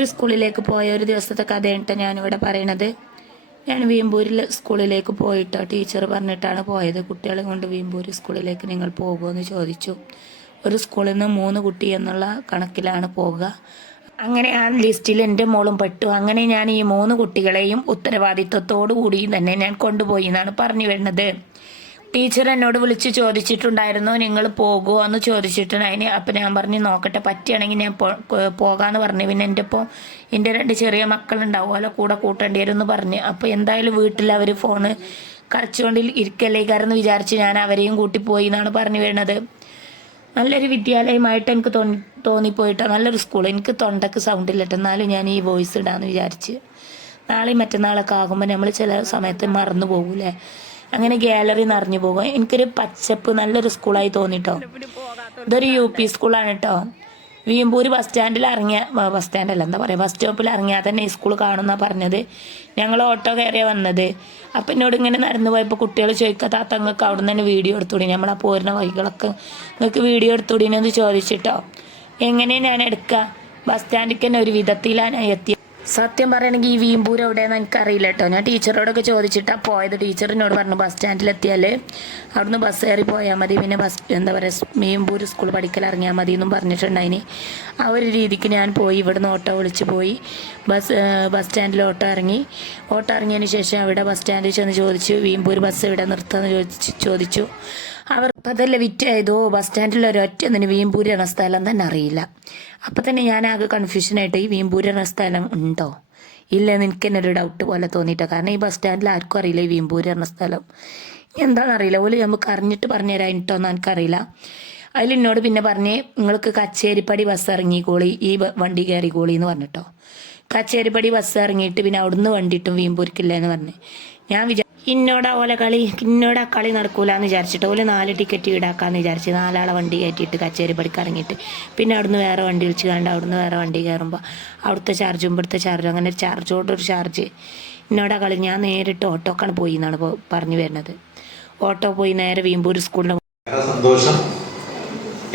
വീമ്പൂർ സ്കൂളിലേക്ക് പോയ ഒരു ദിവസത്തെ കഥയാണ് ഞാനിവിടെ പറയണത്. ഞാൻ വീമ്പൂരിൽ സ്കൂളിലേക്ക് പോയിട്ടോ ടീച്ചർ പറഞ്ഞിട്ടാണ് പോയത്. കുട്ടികളെ കൊണ്ട് വീമ്പൂർ സ്കൂളിലേക്ക് നിങ്ങൾ പോകുമെന്ന് ചോദിച്ചു. ഒരു സ്കൂളിൽ നിന്ന് 3 കുട്ടി എന്നുള്ള കണക്കിലാണ് പോകുക. അങ്ങനെ ആ ലിസ്റ്റിൽ എൻ്റെ മോളും പെട്ടു. അങ്ങനെ ഞാൻ ഈ 3 കുട്ടികളെയും ഉത്തരവാദിത്വത്തോടു കൂടി തന്നെ ഞാൻ കൊണ്ടുപോയി എന്നാണ് പറഞ്ഞു വരുന്നത്. ടീച്ചർ എന്നോട് വിളിച്ച് ചോദിച്ചിട്ടുണ്ടായിരുന്നു, നിങ്ങൾ പോകുമോ എന്ന് ചോദിച്ചിട്ടുണ്ടായിന്. അപ്പം ഞാൻ പറഞ്ഞു നോക്കട്ടെ, പറ്റുകയാണെങ്കിൽ ഞാൻ പോകാമെന്ന് പറഞ്ഞു. പിന്നെ എൻ്റെ 2 ചെറിയ മക്കളുണ്ടാവുമല്ലോ, കൂടെ കൂട്ടേണ്ടി വരും എന്ന് പറഞ്ഞ്. അപ്പോൾ എന്തായാലും വീട്ടിൽ അവർ ഫോണ് കളിച്ചുകൊണ്ട് ഇരിക്കല്ലേ കാരണം വിചാരിച്ച് ഞാൻ അവരെയും കൂട്ടിപ്പോയി എന്നാണ് പറഞ്ഞു വരുന്നത്. നല്ലൊരു വിദ്യാലയമായിട്ട് എനിക്ക് തോന്നിപ്പോയിട്ടോ, നല്ലൊരു സ്കൂൾ. എനിക്ക് തൊണ്ടക്ക് സൗണ്ട് ഇല്ലട്ടോ, എന്നാലും ഞാൻ ഈ വോയിസ് ഇടാമെന്ന് വിചാരിച്ച്. നാളെയും മറ്റന്നാളൊക്കെ ആകുമ്പോൾ നമ്മൾ ചില സമയത്ത് മറന്നു പോകൂലേ, അങ്ങനെ ഗാലറി നിറഞ്ഞു പോകും. എനിക്കൊരു പച്ചപ്പ് നല്ലൊരു സ്കൂളായി തോന്നിട്ടോ. ഇതൊരു UP സ്കൂളാണ് കേട്ടോ. വീമ്പൂർ ബസ് സ്റ്റാൻഡിൽ ബസ് സ്റ്റോപ്പിൽ ഇറങ്ങിയാൽ തന്നെ ഈ സ്കൂൾ കാണുന്ന പറഞ്ഞത്. ഞങ്ങൾ ഓട്ടോ കയറിയാണ് വന്നത്. അപ്പം എന്നോട് ഇങ്ങനെ നടന്നു പോയപ്പോൾ കുട്ടികൾ ചോദിക്കുക, താത്ത നിങ്ങൾക്ക് അവിടെ നിന്ന് തന്നെ വീഡിയോ എടുത്തുകൂടി, നമ്മളാ പോരുന്ന വഴികളൊക്കെ നിങ്ങൾക്ക് വീഡിയോ എടുത്തുകൂടിയെന്ന് ചോദിച്ചിട്ടോ. എങ്ങനെയാണ് ഞാൻ എടുക്കുക, ബസ് സ്റ്റാൻഡിൽ തന്നെ ഒരു വിധത്തിലാണ് എത്തിയത്. സത്യം പറയണമെങ്കിൽ ഈ വീമ്പൂർ എവിടെയാണെന്ന് എനിക്കറിയില്ല കേട്ടോ. ഞാൻ ടീച്ചറോടൊക്കെ ചോദിച്ചിട്ടാണ് പോയത്. ടീച്ചറിനോട് പറഞ്ഞു ബസ് സ്റ്റാൻഡിലെത്തിയാൽ അവിടുന്ന് ബസ് കയറി പോയാൽ മതി, പിന്നെ വീമ്പൂർ സ്കൂൾ പഠിക്കൽ ഇറങ്ങിയാൽ മതി എന്നും പറഞ്ഞിട്ടുണ്ടായിന്. ആ ഒരു രീതിക്ക് ഞാൻ പോയി. ഇവിടുന്ന് ഓട്ടോ വിളിച്ച് പോയി ബസ് സ്റ്റാൻഡിൽ ഓട്ടോ ഇറങ്ങിയതിന് ശേഷം അവിടെ ബസ് സ്റ്റാൻഡിൽ ചെന്ന് ചോദിച്ചു, വീമ്പൂർ ബസ് ഇവിടെ നിർത്തുമെന്ന് ചോദിച്ചു. അവർക്ക് അതല്ല വിറ്റായതോ ബസ് സ്റ്റാൻഡിൽ ഒരൊറ്റ ഒന്നിന് വീമ്പൂർ എന്ന സ്ഥലം തന്നെ അറിയില്ല. അപ്പം തന്നെ ഞാൻ ആകെ കൺഫ്യൂഷനായിട്ട്, ഈ വീമ്പൂർ എന്ന സ്ഥലം ഉണ്ടോ ഇല്ലെന്ന് എനിക്ക് തന്നെ ഒരു ഡൗട്ട് പോലെ തോന്നിയിട്ടോ. കാരണം ഈ ബസ് സ്റ്റാൻഡിൽ ആർക്കും അറിയില്ല ഈ വീമ്പൂർ എന്ന സ്ഥലം എന്താണെന്നറിയില്ല. ഓല് നമുക്ക് അറിഞ്ഞിട്ട് പറഞ്ഞു തരാനിട്ടോന്ന് എനിക്കറിയില്ല. അതിലെന്നോട് പിന്നെ പറഞ്ഞ് നിങ്ങൾക്ക് കച്ചേരിപ്പടി ബസ് ഇറങ്ങിക്കോളി, ഈ വണ്ടി കയറിക്കോളി എന്ന് പറഞ്ഞിട്ടോ. കച്ചേരിപ്പടി ബസ് ഇറങ്ങിയിട്ട് പിന്നെ അവിടുന്ന് വണ്ടിയിട്ടും വീമ്പൂർക്കില്ല എന്ന് പറഞ്ഞ് ഞാൻ ഇന്നോടാ കളി നടക്കൂലെന്ന് വിചാരിച്ചിട്ട് ഓല് 4 ടിക്കറ്റ് ഈടാക്കാന്ന് വിചാരിച്ച് 4 ആളെ വണ്ടി കയറ്റിയിട്ട് കച്ചേരിപ്പടിക്ക് ഇറങ്ങിയിട്ട് പിന്നെ അവിടുന്ന് വേറെ വണ്ടി വിളിച്ച് കണ്ട് അവിടുന്ന് വേറെ വണ്ടി കയറുമ്പോൾ അവിടുത്തെ ചാർജും ഇവിടുത്തെ ചാർജും അങ്ങനെ ചാർജോടൊരു ചാർജ്. ഇന്നോടാ കളി. ഞാൻ നേരിട്ട് ഓട്ടോക്കാണ് പോയി എന്നാണ് പറഞ്ഞു വരുന്നത്. ഓട്ടോ പോയി നേരെ വീമ്പൂർ സ്കൂളിന്. സന്തോഷം.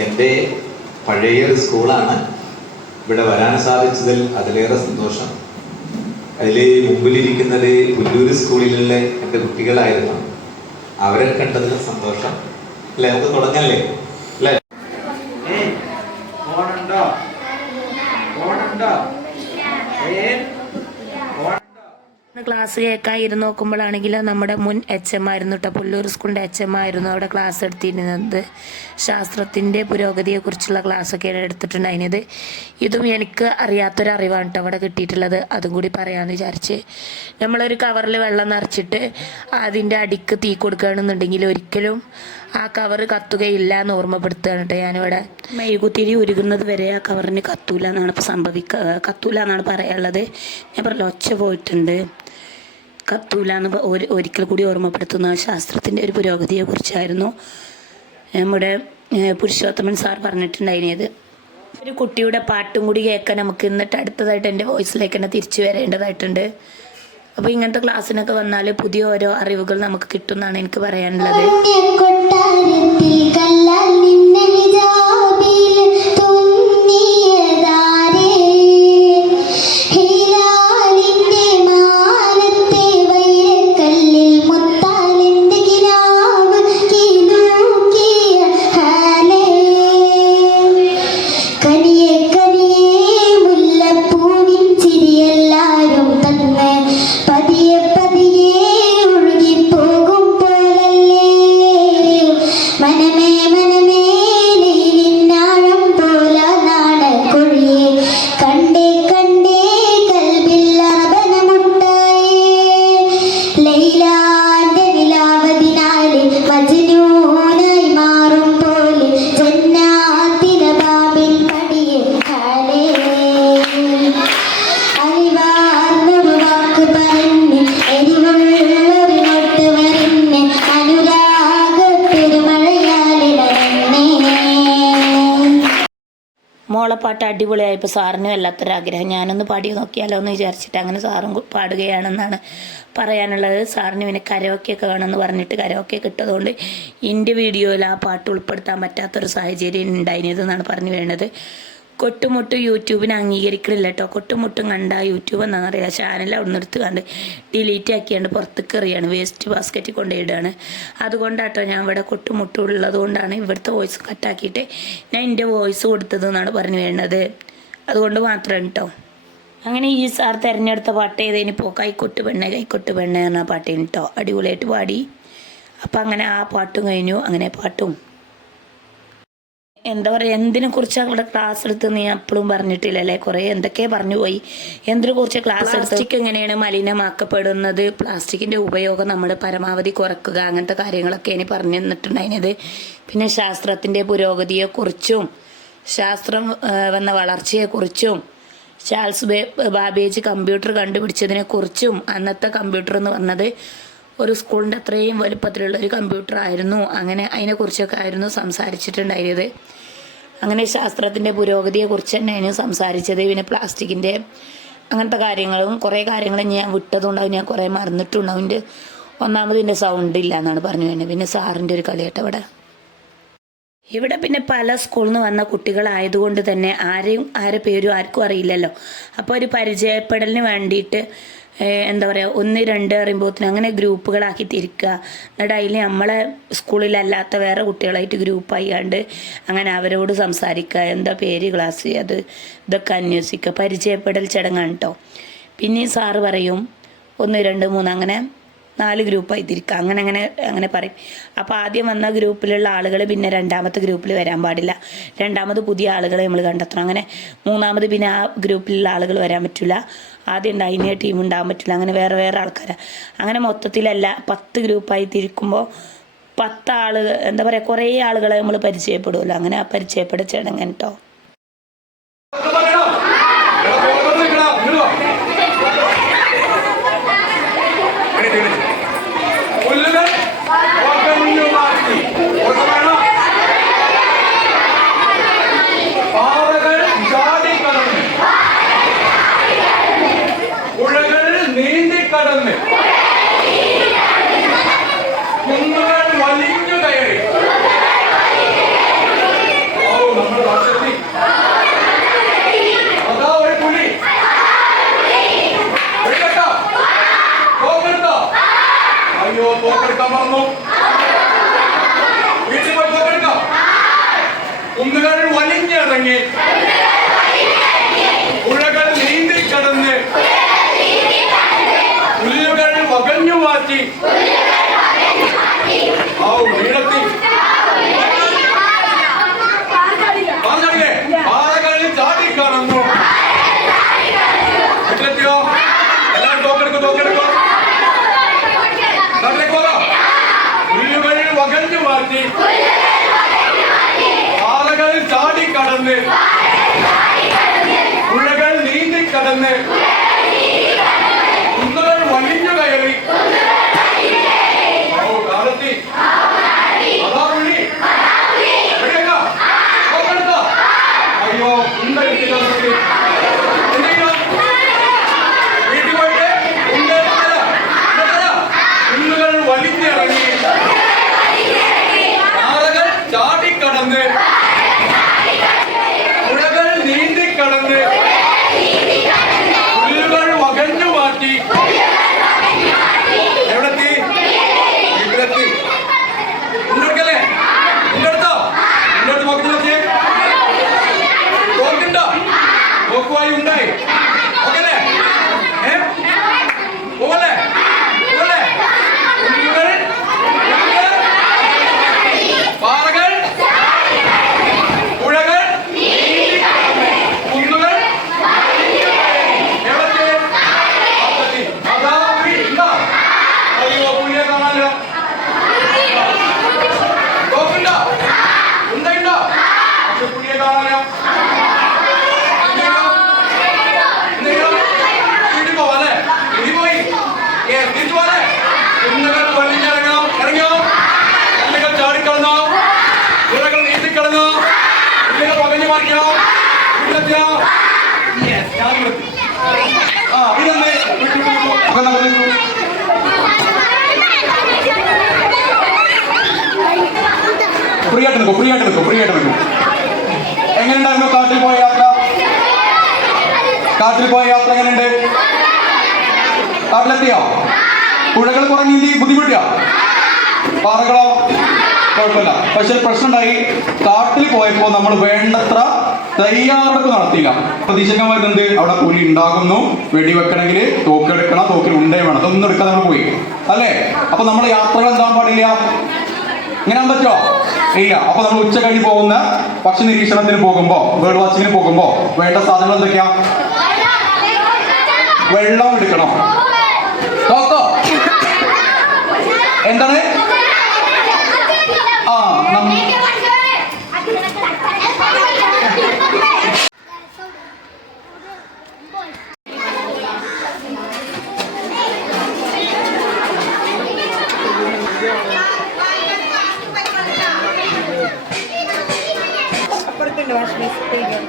എൻ്റെ പഴയൊരു സ്കൂളാണ്, ഇവിടെ വരാൻ സാധിച്ചതിൽ അതിലേറെ സന്തോഷം. അതിൽ മുമ്പിലിരിക്കുന്നത് പുല്ലൂർ സ്കൂളിലുള്ള എൻ്റെ കുട്ടികളായിരുന്നു. അവരെ കണ്ടതിൽ സന്തോഷം. അല്ലേ, നമുക്ക് തുടങ്ങല്ലേ അല്ലേ? ക്ലാസ് കേൾക്കാൻ നോക്കുമ്പോഴാണെങ്കിൽ നമ്മുടെ മുൻ HM ആയിരുന്നു കേട്ടോ, പുല്ലൂർ സ്കൂളിൻ്റെ HM ആയിരുന്നു അവിടെ ക്ലാസ് എടുത്തിരുന്നത്. ശാസ്ത്രത്തിൻ്റെ പുരോഗതിയെക്കുറിച്ചുള്ള ക്ലാസ്സൊക്കെയാണ് എടുത്തിട്ടുണ്ടായിരുന്നത്. ഇതും എനിക്ക് അറിയാത്തൊരറിവാണ് കേട്ടോ അവിടെ കിട്ടിയിട്ടുള്ളത്. അതും കൂടി പറയാമെന്ന് വിചാരിച്ച്. നമ്മളൊരു കവറിൽ വെള്ളം നിറച്ചിട്ട് അതിൻ്റെ അടിക്ക് തീ കൊടുക്കുകയാണെന്നുണ്ടെങ്കിൽ ഒരിക്കലും ആ കവർ കത്തുകയില്ല എന്ന് ഓർമ്മപ്പെടുത്തുകയാണ് കേട്ടോ ഞാനിവിടെ. മെഴുകുതിരി ഉരുകുന്നത് വരെ ആ കവറിന് കത്തൂല എന്നാണ് പറയാനുള്ളത്. ഞാൻ പറഞ്ഞ ഒച്ച പോയിട്ടുണ്ട്. കത്തൂല എന്ന് ഒരിക്കൽ കൂടി ഓർമ്മപ്പെടുത്തുന്ന ശാസ്ത്രത്തിൻ്റെ ഒരു പുരോഗതിയെക്കുറിച്ചായിരുന്നു നമ്മുടെ പുരുഷോത്തമൻ സാർ പറഞ്ഞിട്ടുണ്ടായിരുന്നത്. ഒരു കുട്ടിയുടെ പാട്ടും കൂടി കേൾക്കാൻ നമുക്ക് എന്നിട്ട് അടുത്തതായിട്ട് എൻ്റെ വോയിസിലേക്ക് തന്നെ തിരിച്ചു വരേണ്ടതായിട്ടുണ്ട്. അപ്പോൾ ഇങ്ങനത്തെ ക്ലാസ്സിനൊക്കെ വന്നാൽ പുതിയ ഓരോ അറിവുകൾ നമുക്ക് കിട്ടുമെന്നാണ് എനിക്ക് പറയാനുള്ളത്. മോളെപ്പാട്ട് അടിപൊളിയായപ്പോൾ സാറിനും വല്ലാത്തൊരാഗ്രഹം, ഞാനൊന്ന് പാടി നോക്കിയാലോ എന്ന് വിചാരിച്ചിട്ട് അങ്ങനെ സാറും പാടുകയാണെന്നാണ് പറയാനുള്ളത്. സാറിന് പിന്നെ കരോക്കെയൊക്കെ വേണമെന്ന് പറഞ്ഞിട്ട് കരോക്കെ കിട്ടതുകൊണ്ട് എൻ്റെ വീഡിയോയിൽ ആ പാട്ട് ഉൾപ്പെടുത്താൻ പറ്റാത്തൊരു സാഹചര്യം ഉണ്ടായിരുന്നതെന്നാണ് പറഞ്ഞു വേണ്ടത്. കൊട്ടുമുട്ടും യൂട്യൂബിന് അംഗീകരിക്കണില്ല കേട്ടോ. കൊട്ടുമുട്ടും കണ്ട യൂട്യൂബ് എന്താണെന്ന് അറിയില്ല, ചാനൽ അവിടെ നിന്ന് എടുത്ത് കണ്ട് ഡിലീറ്റ് ആക്കിയാണ്ട് പുറത്തേക്ക് എറിയാണ്, വേസ്റ്റ് ബാസ്ക്കറ്റിൽ കൊണ്ടുപോയിടുകയാണ്. അതുകൊണ്ടാട്ടോ ഞാൻ ഇവിടെ കൊട്ടുമുട്ടും ഉള്ളത് കൊണ്ടാണ് ഇവിടുത്തെ വോയിസ് കട്ടാക്കിയിട്ട് ഞാൻ എൻ്റെ വോയിസ് കൊടുത്തതെന്നാണ് പറഞ്ഞു വേണ്ടത്. അതുകൊണ്ട് മാത്രമാണ് കേട്ടോ. അങ്ങനെ ഈ സാർ തിരഞ്ഞെടുത്ത പാട്ട് ഏതേനിപ്പോൾ കൈക്കൊട്ട് പെണ്ണെ എന്ന പാട്ടേന് കേട്ടോ. അടിപൊളിയായിട്ട് പാടി. അപ്പം അങ്ങനെ ആ പാട്ടും കഴിഞ്ഞു. അങ്ങനെ പാട്ടും എന്താ പറയുക, എന്തിനെ കുറിച്ച് അവിടെ ക്ലാസ് എടുത്ത് നീ എപ്പോഴും പറഞ്ഞിട്ടില്ലല്ലേ, കുറേ എന്തൊക്കെ പറഞ്ഞു പോയി. എന്തിനെ കുറിച്ച് ക്ലാസ് എടുത്ത്, പ്ലാസ്റ്റിക് എങ്ങനെയാണ് മലിനമാക്കപ്പെടുന്നത്, പ്ലാസ്റ്റിക്കിൻ്റെ ഉപയോഗം നമ്മൾ പരമാവധി കുറക്കുക, അങ്ങനത്തെ കാര്യങ്ങളൊക്കെ ഇനി പറഞ്ഞു തന്നിട്ടുണ്ടായിരുന്നത്. പിന്നെ ശാസ്ത്രത്തിൻ്റെ പുരോഗതിയെക്കുറിച്ചും ശാസ്ത്രം വന്ന വളർച്ചയെക്കുറിച്ചും ചാൾസ് ബാബേജ് കമ്പ്യൂട്ടർ കണ്ടുപിടിച്ചതിനെക്കുറിച്ചും അന്നത്തെ കമ്പ്യൂട്ടർ എന്ന് പറഞ്ഞത് ഒരു സ്കൂളിൻ്റെ അത്രയും വലുപ്പത്തിലുള്ള ഒരു കമ്പ്യൂട്ടർ ആയിരുന്നു. അങ്ങനെ അതിനെക്കുറിച്ചൊക്കെ ആയിരുന്നു സംസാരിച്ചിട്ടുണ്ടായിരുന്നത്. അങ്ങനെ ശാസ്ത്രത്തിൻ്റെ പുരോഗതിയെക്കുറിച്ച് തന്നെയാണ് സംസാരിച്ചത്. പിന്നെ പ്ലാസ്റ്റിക്കിൻ്റെ അങ്ങനത്തെ കാര്യങ്ങളും കുറേ കാര്യങ്ങളും ഞാൻ വിട്ടതുകൊണ്ടാവും, ഞാൻ കുറേ മറന്നിട്ടുണ്ടാവും. എൻ്റെ ഒന്നാമത് എൻ്റെ സൗണ്ട് ഇല്ല എന്നാണ് പറഞ്ഞു വരുന്നത്. പിന്നെ സാറിൻ്റെ ഒരു കളിയാട്ടോ ഇവിടെ പിന്നെ പല സ്കൂളിൽ നിന്ന് വന്ന കുട്ടികളായതുകൊണ്ട് തന്നെ ആരെ പേരും ആർക്കും അറിയില്ലല്ലോ. അപ്പോൾ ഒരു പരിചയപ്പെടലിന് വേണ്ടിയിട്ട് എന്താ പറയുക, 1, 2 അറിയുമ്പോഴത്തേനും അങ്ങനെ ഗ്രൂപ്പുകളാക്കി തിരിക്കുക. എന്നിട്ട് അതിൽ നമ്മളെ സ്കൂളിലല്ലാത്ത വേറെ കുട്ടികളായിട്ട് ഗ്രൂപ്പായിക്കാണ്ട് അങ്ങനെ അവരോട് സംസാരിക്കുക, എന്താ പേര്, ക്ലാസ്, ഇതൊക്കെ അന്വേഷിക്കുക. പരിചയപ്പെടൽ ചടങ്ങാണ് കേട്ടോ. പിന്നെ സാറ് പറയും 1, 2, 3 അങ്ങനെ 4 ഗ്രൂപ്പായി തിരിക്കുക. അങ്ങനെ പറയും. അപ്പോൾ ആദ്യം വന്ന ഗ്രൂപ്പിലുള്ള ആളുകൾ പിന്നെ രണ്ടാമത്തെ ഗ്രൂപ്പിൽ വരാൻ പാടില്ല. രണ്ടാമത് പുതിയ ആളുകളെ നമ്മൾ കണ്ടെത്തണം. അങ്ങനെ മൂന്നാമത് പിന്നെ ആ ഗ്രൂപ്പിലുള്ള ആളുകൾ വരാൻ പറ്റില്ല. ആദ്യം ഉണ്ടായിരുന്ന ടീം ഉണ്ടാകാൻ പറ്റില്ല. അങ്ങനെ വേറെ വേറെ ആൾക്കാരാണ്. അങ്ങനെ മൊത്തത്തിലല്ല 10 ഗ്രൂപ്പായി തിരിക്കുമ്പോൾ 10 ആളുകൾ, എന്താ പറയുക, കുറേ ആളുകളെ നമ്മൾ പരിചയപ്പെടുമല്ലോ. അങ്ങനെ ആ പരിചയപ്പെട ചടങ്ങ് കേട്ടോ. കുന്നുകൾ വലിഞ്ഞിറങ്ങി പുഴകൾ നീന്തി കടന്ന് പുല്ലുകൾ വകഞ്ഞു മാറ്റി നീളത്തി പാറകളിൽ ചാടി കാണുന്നു. എല്ലാവരും തോക്കെടുക്കോ പുല്ലുകൾ വകഞ്ഞു മാറ്റി പാറകളിൽ ചാടിക്കടന്ന് പുഴകൾ നീന്തിക്കടന്ന് കുന്നുകൾ വലിഞ്ഞു കയറി കാലത്തി അതാ പുള്ളി അയ്യോ ഉണ്ടെടുത്തില്ല. വീട്ടിൽ പോയിട്ട് കുന്നുകൾ വലിഞ്ഞിറങ്ങി പാറകൾ ചാടിക്കടന്ന് പുഴകൾ നീന്തിക്കടന്ന് പുല്ലുകൾ വകഞ്ഞു മാറ്റി എവിടെത്തി? വീട്ടിലെത്തി. ഉണ്ടെടുക്കല്ലേ? ഉണ്ടെടുത്തോ? ഉണ്ടെടുത്ത് നോക്കി നോക്കിയേ. നോക്കുണ്ടോ? നോക്കുവായി ഉണ്ടായി. ഓക്കല്ലേ? പോകല്ലേ? പോകല്ലേ? പുല്ലുകൾ പാറകൾ പുഴകൾ കുന്നുകൾ എവിടത്തെ അതാ ഉണ്ടോ? അയ്യോ പുള്ളിയെ കാണാനല്ലോ. നോക്കുണ്ടോ? ഉണ്ടോ? പക്ഷെ പുള്ളിയെ കാണാനോ. വീട്ടിൽ പോവാല്ലേ? ഇനി പോയി തിരിച്ചു പോവാല്ലേ? കുന്നുകൾ വലിഞ്ഞിറങ്ങാം. ഇറങ്ങിയോ? കുന്നുകൾ ചാടിക്കളഞ്ഞോ? പുഴകൾ നീന്തിക്കളഞ്ഞോ? പുള്ളികൾ വകഞ്ഞു മാറ്റിയോ? വീട്ടിലെത്തിയോ? ഫ്രീ ആയിട്ട് നിൽക്കും. എങ്ങനെയുണ്ടായിരുന്നു കാട്ടിൽ പോയ യാത്ര? കാട്ടിൽ പോയ യാത്ര എങ്ങനെയുണ്ട്? കാട്ടിലെത്തിയോ? പുഴകൾ കുറഞ്ഞി ബുദ്ധിമുട്ടിയോ? പാറകളോ? കുഴപ്പമില്ല. പക്ഷെ പ്രശ്നം ഉണ്ടായി, കാട്ടിൽ പോയപ്പോ നമ്മൾ വേണ്ടത്ര തയ്യാറെടുപ്പ് നടത്തിയില്ല. പ്രതീക്ഷിക്കാൻ വരുന്നത് അവിടെ പുലി ഉണ്ടാകുന്നു, വെടിവെക്കണമെങ്കിൽ തോക്കെടുക്കണം, തോക്കിൽ ഉണ്ടേ വേണം, അതൊന്നും എടുക്കാൻ നമ്മൾ പോയി അല്ലേ? അപ്പൊ നമ്മുടെ യാത്രകൾ എന്താൻ പാടില്ല, ഇങ്ങനെ പറ്റുമോ? ഇല്ല. അപ്പൊ നമ്മൾ ഉച്ച കഴിഞ്ഞ് പോകുന്ന പക്ഷി നിരീക്ഷണത്തിന് പോകുമ്പോ, ബേർഡ് വാച്ചിങ്ങിന് പോകുമ്പോ വേണ്ട സാധനങ്ങൾ എന്തൊക്കെയാ? വെള്ളം എടുക്കണം. തോക്കോ എന്താണ്? ആ അപ്പുറത്തുണ്ട് വാഷ് ബേസിൻ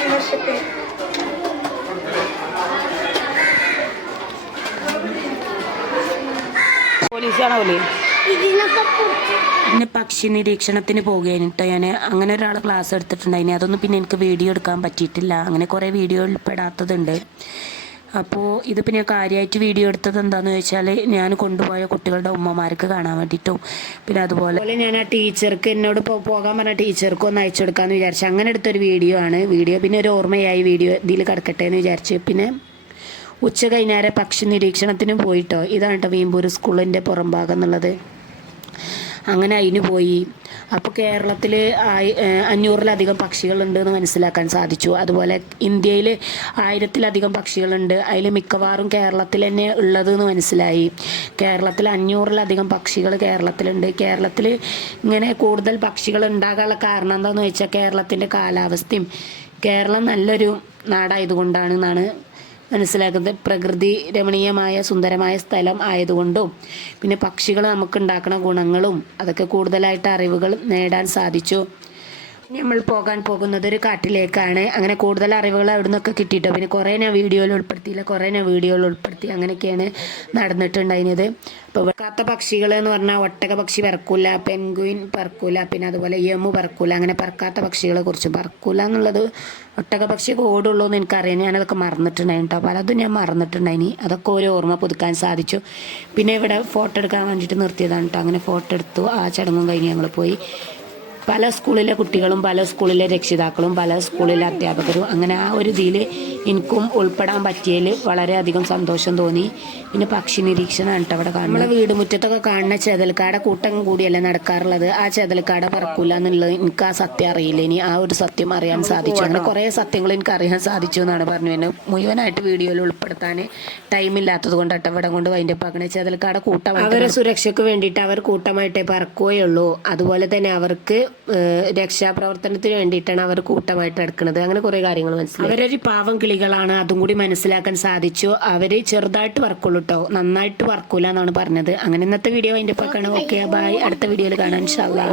ഈ വർഷത്തിൽ പോലീസാണോ പോലെ? പിന്നെ പക്ഷി നിരീക്ഷണത്തിന് പോവുകയാണ് കേട്ടോ ഞാൻ. അങ്ങനെ ഒരാൾ ക്ലാസ് എടുത്തിട്ടുണ്ടായിന്, അതൊന്നും പിന്നെ എനിക്ക് വീഡിയോ എടുക്കാൻ പറ്റിയിട്ടില്ല. അങ്ങനെ കുറേ വീഡിയോ ഉൾപ്പെടാത്തതുണ്ട്. അപ്പോൾ ഇതിപ്പോൾ ഞാൻ കാര്യമായിട്ട് വീഡിയോ എടുത്തത് എന്താണെന്ന് ചോദിച്ചാൽ, ഞാൻ കൊണ്ടുപോയ കുട്ടികളുടെ ഉമ്മമാർക്ക് കാണാൻ വേണ്ടിയിട്ടും, പിന്നെ അതുപോലെ ഞാൻ ആ ടീച്ചർക്ക് എന്നോട് പോകാൻ പറഞ്ഞ ടീച്ചർക്ക് ഒന്ന് അയച്ചു കൊടുക്കാമെന്ന് വിചാരിച്ചു. അങ്ങനെ എടുത്തൊരു വീഡിയോ ആണ്. വീഡിയോ പിന്നെ ഒരു ഓർമ്മയായി, വീഡിയോ ഇതിൽ കിടക്കട്ടെ എന്ന് വിചാരിച്ചു. പിന്നെ ഉച്ച കഴിഞ്ഞാൽ പക്ഷി നിരീക്ഷണത്തിനും പോയിട്ടോ. ഇതാണ് കേട്ടോ വീമ്പൂർ സ്കൂളിൻ്റെ പുറം ഭാഗം എന്നുള്ളത്. അങ്ങനെ അതിന് പോയി. അപ്പോൾ കേരളത്തിൽ 500-ലധികം പക്ഷികളുണ്ടെന്ന് മനസ്സിലാക്കാൻ സാധിച്ചു. അതുപോലെ ഇന്ത്യയിൽ 1000-ലധികം പക്ഷികളുണ്ട്, അതിൽ മിക്കവാറും കേരളത്തിൽ തന്നെ ഉള്ളതെന്ന് മനസ്സിലായി. കേരളത്തിൽ 500-ലധികം പക്ഷികൾ കേരളത്തിലുണ്ട്. കേരളത്തിൽ ഇങ്ങനെ കൂടുതൽ പക്ഷികൾ ഉണ്ടാകാനുള്ള കാരണം എന്താണെന്ന് വെച്ചാൽ കേരളത്തിൻ്റെ കാലാവസ്ഥയും, കേരളം നല്ലൊരു നാടായതുകൊണ്ടാണെന്നാണ് മനസ്സിലാക്കുന്നത്. പ്രകൃതി രമണീയമായ സുന്ദരമായ സ്ഥലം ആയതുകൊണ്ടും പിന്നെ പക്ഷികൾ നമുക്ക് ഉണ്ടാക്കുന്ന ഗുണങ്ങളും അതൊക്കെ കൂടുതലായിട്ട് അറിവുകൾ നേടാൻ സാധിച്ചു. നമ്മൾ പോകാൻ പോകുന്നത് ഒരു കാട്ടിലേക്കാണ്. അങ്ങനെ കൂടുതൽ അറിവുകൾ അവിടെ നിന്നൊക്കെ കിട്ടിയിട്ടോ. പിന്നെ കുറേ ഞാൻ വീഡിയോയിൽ ഉൾപ്പെടുത്തിയില്ല, കുറേ ഞാൻ വീഡിയോയിൽ ഉൾപ്പെടുത്തി. അങ്ങനെയൊക്കെയാണ് നടന്നിട്ടുണ്ടായിരുന്നത്. അപ്പോൾ കാത്ത പക്ഷികൾ എന്ന് പറഞ്ഞാൽ ഒട്ടക പക്ഷി പറക്കൂല, പെൻഗ്വിൻ പറക്കൂല, പിന്നെ അതുപോലെ യമു പറക്കൂല. അങ്ങനെ പറക്കാത്ത പക്ഷികളെ കുറിച്ച് പറക്കൂല എന്നുള്ളത് ഒട്ടക പക്ഷി ഓടുള്ളൂ എന്ന് എനിക്കറിയാം. ഞാനതൊക്കെ മറന്നിട്ടുണ്ടായിരുന്നു കേട്ടോ. പലതും ഞാൻ മറന്നിട്ടുണ്ടായിനി. അതൊക്കെ ഒരു ഓർമ്മ പുതുക്കാൻ സാധിച്ചു. പിന്നെ ഇവിടെ ഫോട്ടോ എടുക്കാൻ വേണ്ടിയിട്ട് നിർത്തിയതാണ് കേട്ടോ. അങ്ങനെ ഫോട്ടോ എടുത്തു. ആ ചടങ്ങും കഴിഞ്ഞ് ഞങ്ങൾ പോയി. പല സ്കൂളിലെ കുട്ടികളും പല സ്കൂളിലെ രക്ഷിതാക്കളും പല സ്കൂളിലെ അധ്യാപകരും അങ്ങനെ ആ ഒരു ഇതിൽ എനിക്കും ഉൾപ്പെടാൻ പറ്റിയതിൽ വളരെയധികം സന്തോഷം തോന്നി. പിന്നെ പക്ഷി നിരീക്ഷണമാണ് കേട്ടോ അവിടെ കാണുന്നത്. നമ്മളെ വീട് മുറ്റത്തൊക്കെ കാണുന്ന ചെതൽക്കാട കൂട്ടം കൂടിയല്ല നടക്കാറുള്ളത്. ആ ചെതൽക്കാട പറക്കൂല എന്നുള്ളത് എനിക്ക് ആ സത്യം അറിയില്ല. ഇനി ആ ഒരു സത്യം അറിയാൻ സാധിച്ചു. അങ്ങനെ കുറേ സത്യങ്ങൾ എനിക്ക് അറിയാൻ സാധിച്ചു എന്നാണ് പറഞ്ഞു. എന്നെ മുഴുവനായിട്ട് വീഡിയോയിൽ ഉൾപ്പെടുത്താൻ ടൈമില്ലാത്തത് കൊണ്ട് കേട്ടോ ഇവിടെ കൊണ്ട് അതിൻ്റെ പകനെ ചെതൽക്കാട കൂട്ടം അവരെ സുരക്ഷയ്ക്ക് വേണ്ടിയിട്ട് അവർ കൂട്ടമായിട്ടേ പറക്കുകയുള്ളൂ. അതുപോലെ തന്നെ അവർക്ക് രക്ഷാപ്രവർത്തനത്തിന് വേണ്ടിയിട്ടാണ് അവർ കൂട്ടമായിട്ട് എടുക്കുന്നത്. അങ്ങനെ കുറേ കാര്യങ്ങൾ മനസ്സിലായി. അവരൊരു പാവം കിളികളാണ്, അതും കൂടി മനസ്സിലാക്കാൻ സാധിച്ചു. അവർ ചെറുതായിട്ട് വർക്കുള്ളൂ കേട്ടോ, നന്നായിട്ട് വർക്കൂല എന്നാണ് പറഞ്ഞത്. അങ്ങനെ ഇന്നത്തെ വീഡിയോ അതിൻ്റെ പക്കാണ്. ഓക്കെ ബൈ, അടുത്ത വീഡിയോയിൽ കാണാൻ ഇൻഷാ അല്ലാഹ്.